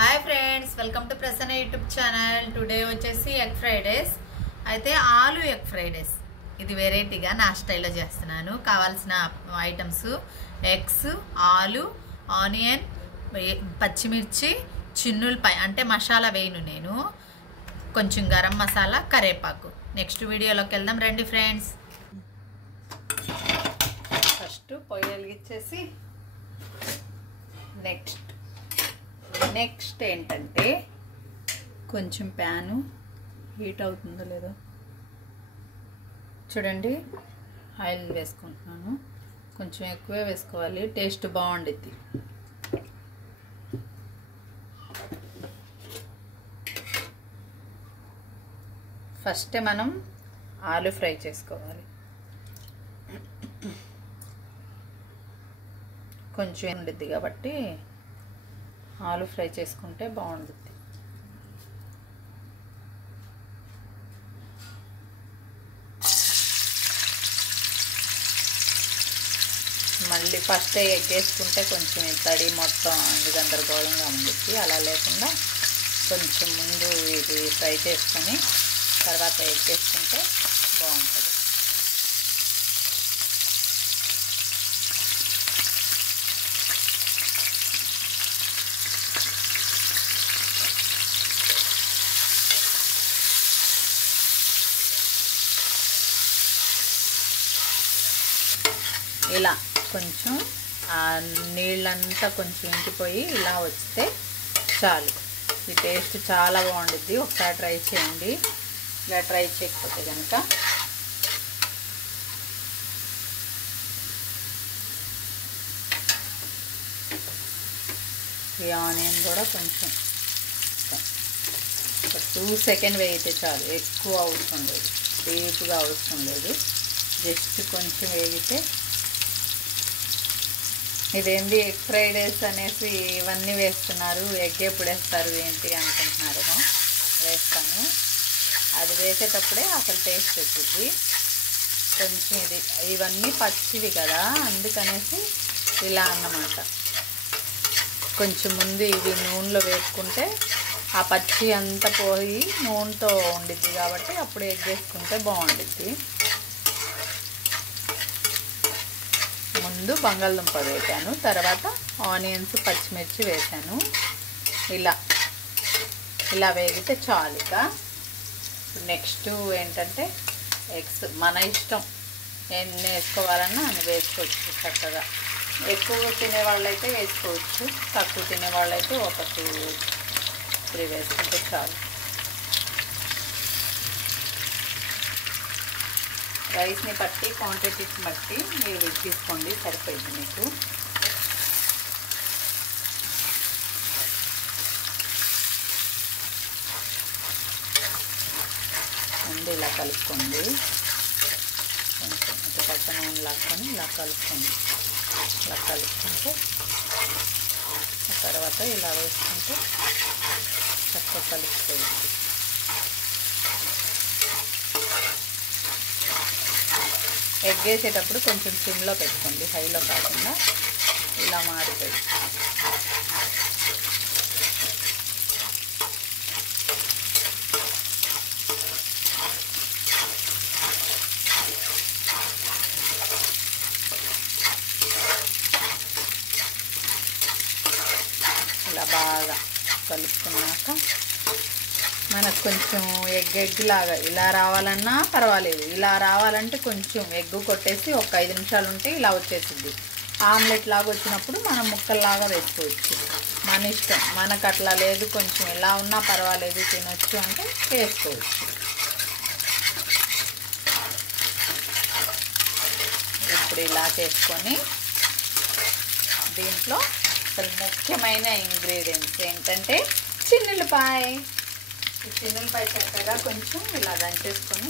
Hi friends, welcome to Prasanna YouTube channel. Today వచ్చేసి egg fried rice. అయితే ఆలు egg fried rice ఇది వెరైటీగా నా స్టైల్లో చేస్తున్నాను. కావాల్సిన ఐటమ్స్ ఎగ్స్, ఆలు, ఆనియన్, పచ్చిమిర్చి, చిన్నులపాయ అంటే మసాలా వేయను నేను, కొంచెం గరం మసాలా, కరేపాకు. నెక్స్ట్ వీడియోలోకి వెళ్దాం రండి ఫ్రెండ్స్. ఫస్ట్ పొయ్యి వెలిగించేసి నెక్స్ట్ ఏంటంటే కొంచెం ప్యాను హీట్ అవుతుందో లేదో చూడండి. ఆయిల్ వేసుకుంటున్నాను, కొంచెం ఎక్కువే వేసుకోవాలి, టేస్ట్ బాగుండిద్ది. ఫస్ట్ మనం ఆలు ఫ్రై చేసుకోవాలి. కొంచెం ఉండిద్ది కాబట్టి ఆలు ఫ్రై చేసుకుంటే బాగుంటుంది. మళ్ళీ ఫస్ట్ ఎగ్ వేసుకుంటే కొంచెం తడి మొత్తం గందరగోళంగా ఉండిద్ది. అలా లేకుండా కొంచెం ముందు ఇది ఫ్రై చేసుకొని తర్వాత ఎగ్ వేసుకుంటే బాగుంటుంది. ఇలా కొంచెం ఆ నీళ్ళంతా కొంచెం ఇంకిపోయి ఇలా వస్తే చాలు. ఈ టేస్ట్ చాలా బాగుంటుంది. ఒకసారి ట్రై చేయండి. ఇలా ట్రై చేయకపోతే కనుక ఈ ఆనియన్ కూడా కొంచెం ఒక 2 సెకండ్ వేగితే చాలు. ఎక్కువ అవసరం లేదు, డీప్గా అవసరం లేదు, జస్ట్ కొంచెం వేగితే. ఇదేంటి ఎగ్ ఫ్రైడ్ రైస్ అనేసి ఇవన్నీ వేస్తున్నారు, ఎగ్ ఎప్పుడు వేస్తారు ఏంటి అనుకుంటున్నారేమో. వేస్తాను, అది వేసేటప్పుడే అసలు టేస్ట్ వచ్చింది. కొంచెం ఇవన్నీ పచ్చివి కదా, అందుకనేసి ఇలా అన్నమాట. కొంచెం ముందు ఇవి నూనెలో వేసుకుంటే ఆ పచ్చి అంతా పోయి నూనెతో ఉండిద్ది కాబట్టి అప్పుడు ఎగ్ వేసుకుంటే బాగుండిద్ది. ముందు బంగాళదుంప వేసాను, తర్వాత ఆనియన్స్, పచ్చిమిర్చి వేసాను. ఇలా వేగితే చాలు. ఇక నెక్స్ట్ ఏంటంటే ఎగ్స్ మన ఇష్టం, ఎన్ని వేసుకోవాలన్నా అన్ని వేసుకోవచ్చు చక్కగా. ఎక్కువ తినేవాళ్ళైతే వేసుకోవచ్చు, తక్కువ తినేవాళ్ళైతే 1-3 వేసుకుంటే చాలు. రైస్ని బట్టి, క్వాంటిటీని బట్టి మీరు తీసుకోండి, సరిపోయింది మీకు. ముందు ఇలా కలుపుకోండి, కొంచెం ఇటు పక్కన నూనె లాక్కొని ఇలా కలుపుకోండి. ఇలా కలుపుకుంటే తర్వాత ఇలా వేసుకుంటే చక్కగా కలుపుకోండి. ఎగ్ వేసేటప్పుడు కొంచెం సిమ్లో పెట్టుకోండి, హైలో కాకుండా. ఇలా మాడిపోయి ఇలా బాగా కలుపుకున్నాక మనకు కొంచెం ఎగ్ లాగా ఇలా రావాలన్నా పర్వాలేదు. ఇలా రావాలంటే కొంచెం ఎగ్ కొట్టేసి ఒక 5 నిమిషాలు ఉంటే ఇలా వచ్చేసింది. ఆమ్లెట్ లాగా వచ్చినప్పుడు మనం ముక్కల్లాగా వేసుకోవచ్చు, మన ఇష్టం. మనకు అట్లా లేదు, కొంచెం ఇలా ఉన్నా పర్వాలేదు, తినొచ్చు అంటే వేసుకోవచ్చు. ఇప్పుడు ఇలా చేసుకొని దీంట్లో అసలు ముఖ్యమైన ఇంగ్రీడియంట్స్ ఏంటంటే చిన్నులపాయ. ఈ చిన్నులపాయ చక్కగా కొంచెం ఇలా దంచేసుకొని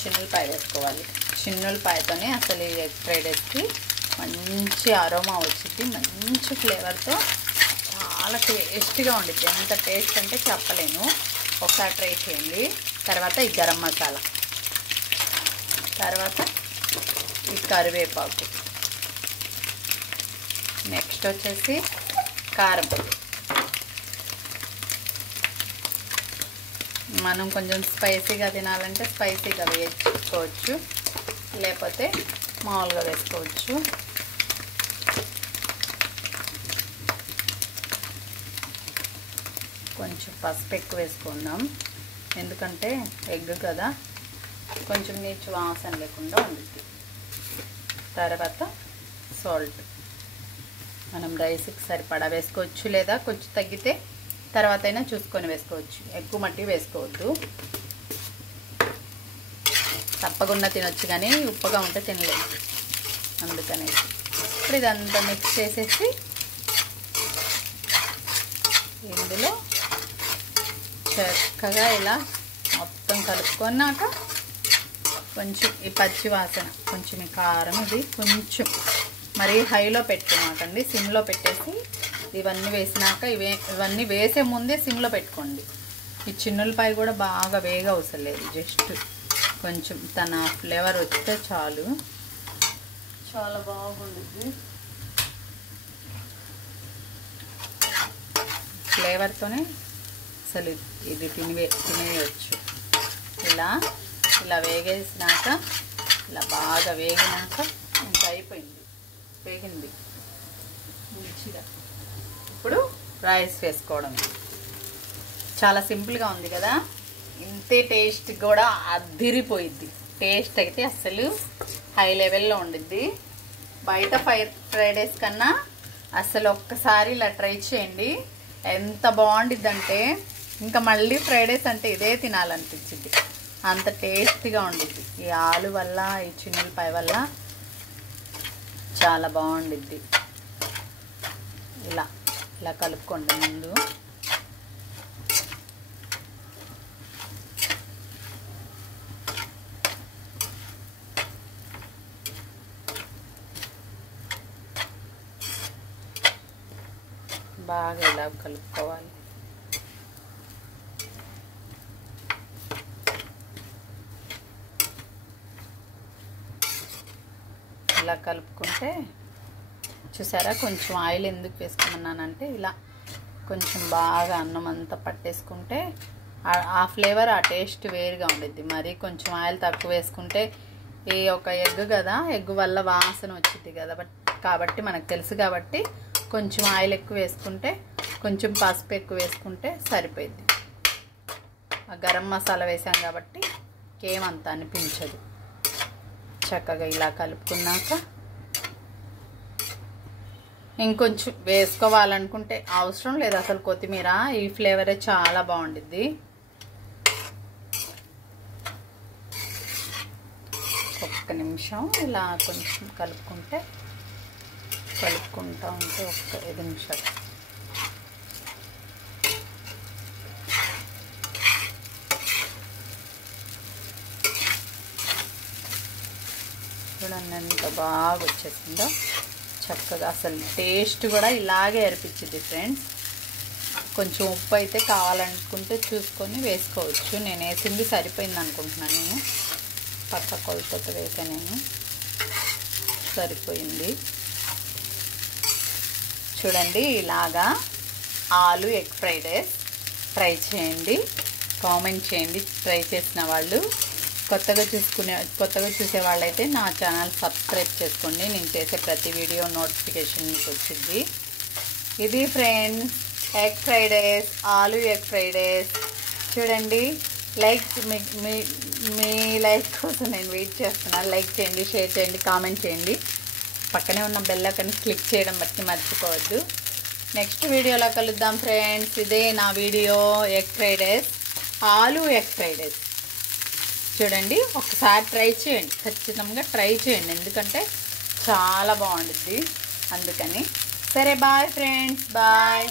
చిన్నులపాయ వేసుకోవాలి. చిన్నులపాయతోనే అసలు ఈ ఎగ్ ఫ్రైడ్ రైస్కి మంచి అరోమా వచ్చింది, మంచి ఫ్లేవర్తో చాలా టేస్టీగా ఉండిద్ది. ఎంత టేస్ట్ అంటే చెప్పలేను. ఒకసారి ట్రై చేయండి. తర్వాత ఈ గరం మసాలా, తర్వాత ఈ కరివేపాకు, నెక్స్ట్ వచ్చేసి కారం. మనం కొంచెం స్పైసీగా తినాలంటే స్పైసీగా వేసుకోవచ్చు, లేకపోతే మామూలుగా వేసుకోవచ్చు. కొంచెం పసుపు ఎక్కువ వేసుకుందాం, ఎందుకంటే ఎగ్ కదా, కొంచెం నీచు వాసన లేకుండా ఉంటుంది. తర్వాత సాల్ట్ మనం రైస్కి సరిపడా వేసుకోవచ్చు, లేదా కొంచెం తగ్గితే తర్వాత అయినా చూసుకొని వేసుకోవచ్చు. ఎక్కువ మట్టి వేసుకోవద్దు, తప్పకుండా తినొచ్చు కానీ ఉప్పగా ఉంటే తినలేదు, అందుకని. ఇప్పుడు ఇదంతా మిక్స్ చేసేసి ఇందులో చక్కగా ఇలా మొత్తం కలుపుకున్నాక కొంచెం ఈ పచ్చి వాసన, కొంచెం ఈ కారం ఇది కొంచెం మరీ హైలో పెట్టుకున్నాకండి, సిమ్లో పెట్టేసి ఇవన్నీ వేసినాక ఇవన్నీ వేసే ముందే సిమ్లో పెట్టుకోండి. ఈ చిన్నులపాయ కూడా బాగా వేగ అవసరం లేదు, జస్ట్ కొంచెం తన ఫ్లేవర్ వస్తే చాలు, చాలా బాగుంటుంది. ఫ్లేవర్తోనే అసలు ఇది తినేయచ్చు. ఇలా వేగేసినాక, ఇలా బాగా వేగినాక ఇంకా అయిపోయింది, వేగింది మంచిగా. ఇప్పుడు రైస్ వేసుకోవడం చాలా సింపుల్గా ఉంది కదా, ఇంతే టేస్ట్ కూడా అదిరిపోయిద్ది. టేస్ట్ అయితే అసలు హై లెవెల్లో ఉండిద్ది. బయట ఫ్రైడ్ రైస్ కన్నా అసలు ఒక్కసారి ఇలా ట్రై చేయండి, ఎంత బాగుండిద్దంటే ఇంకా మళ్ళీ ఫ్రైడ్ రైస్ అంటే ఇదే తినాలనిపించింది, అంత టేస్టీగా ఉండిద్ది. ఈ ఆలు వల్ల, ఈ చిన్నులపాయ వల్ల చాలా బాగుండిద్ది. ఇలా కలుపుకోండి ముందు. బాగా ఇలా కలుపుకోవాలి. ఇలా కలుపుకుంటే చూసారా, కొంచెం ఆయిల్ ఎందుకు వేసుకున్నానంటే ఇలా కొంచెం బాగా అన్నం అంతా పట్టేసుకుంటే ఆ ఫ్లేవర్, ఆ టేస్ట్ వేరుగా ఉండిద్ది. మరి కొంచెం ఆయిల్ తక్కువ వేసుకుంటే ఈ ఒక ఎగ్ కదా, ఎగ్ వల్ల వాసన వచ్చింది కదా, కాబట్టి మనకు తెలుసు కాబట్టి కొంచెం ఆయిల్ ఎక్కువ వేసుకుంటే, కొంచెం పసుపు ఎక్కువ వేసుకుంటే సరిపోయింది. గరం మసాలా వేసాం కాబట్టి ఏమంత అనిపించదు. చక్కగా ఇలా కలుపుకున్నాక ఇంకొంచెం వేసుకోవాలనుకుంటే అవసరం లేదు అసలు కొత్తిమీర, ఈ ఫ్లేవరే చాలా బాగుండిద్ది. ఒక్క నిమిషం ఇలా కొంచెం కలుపుకుంటా ఉంటే ఒక్క 5 నిమిషాలు. చూడండి ఎంత బాగా వచ్చేసిందో, చక్కగా అసలు టేస్ట్ కూడా ఇలాగే అనిపించింది ఫ్రెండ్స్. కొంచెం ఉప్పు అయితే కావాలనుకుంటే చూసుకొని వేసుకోవచ్చు, నేను వేసింది సరిపోయింది అనుకుంటున్నాను. నేను పక్క కొలతతో వేసాను, నేను సరిపోయింది. చూడండి ఇలాగా ఆలు ఎగ్ ఫ్రైడ్ రైస్ ట్రై చేయండి, కామెంట్ చేయండి ట్రై చేసిన వాళ్ళు. కొత్తగా చూసే వాళ్ళైతే నా ఛానల్ సబ్స్క్రైబ్ చేసుకోండి, నేను చేసే ప్రతి వీడియో నోటిఫికేషన్ మీకు వచ్చింది. ఇది ఫ్రెండ్స్ ఎగ్ ఫ్రైడ్ రైస్, ఆలు ఎగ్ ఫ్రైడ్ రైస్. చూడండి, మీ లైక్ కోసం నేను వెయిట్ చేస్తున్నాను. లైక్ చేయండి, షేర్ చేయండి, కామెంట్ చేయండి. పక్కనే ఉన్న బెల్ ఐకాన్ క్లిక్ చేయడం బట్టి మర్చిపోవద్దు. నెక్స్ట్ వీడియోలో కలుద్దాం ఫ్రెండ్స్. ఇదే నా వీడియో, ఎగ్ ఫ్రైడ్ రైస్, ఆలు ఎగ్ ఫ్రైడ్ రైస్. చూడండి, ఒకసారి ట్రై చేయండి, ఖచ్చితంగా ట్రై చేయండి, ఎందుకంటే చాలా బాగుంటుంది అందుకని. సరే బాయ్ ఫ్రెండ్స్, బాయ్.